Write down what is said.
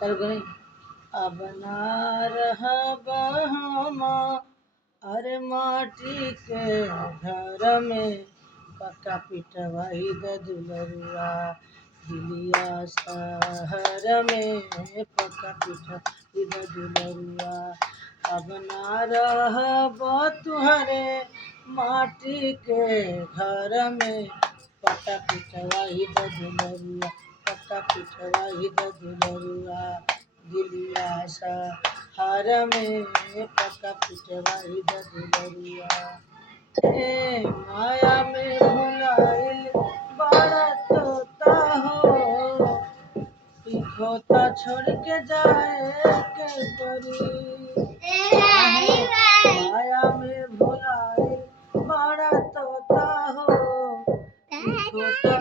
चल गए। अब ना रहब हम अरे माटी के घर में, पक्का पिटवाई द दुलरुआ दिलिया शहर में, पक्का पिटवाई द दुलरुआ। अब ना रहब तुहरे माटी के घर में, पक्का पिटवाई द दुलरुआ, पक्का पिटवाई द दुलरुआ दिलिया शहर में, पक्का पिटवाई द दुलरुआ। ए माया में भुलाइल बड़ा तोता हो, ई खोता छोड़ के जाए के परी। माया में भुलाइल बड़ा तोता हो, ई खोता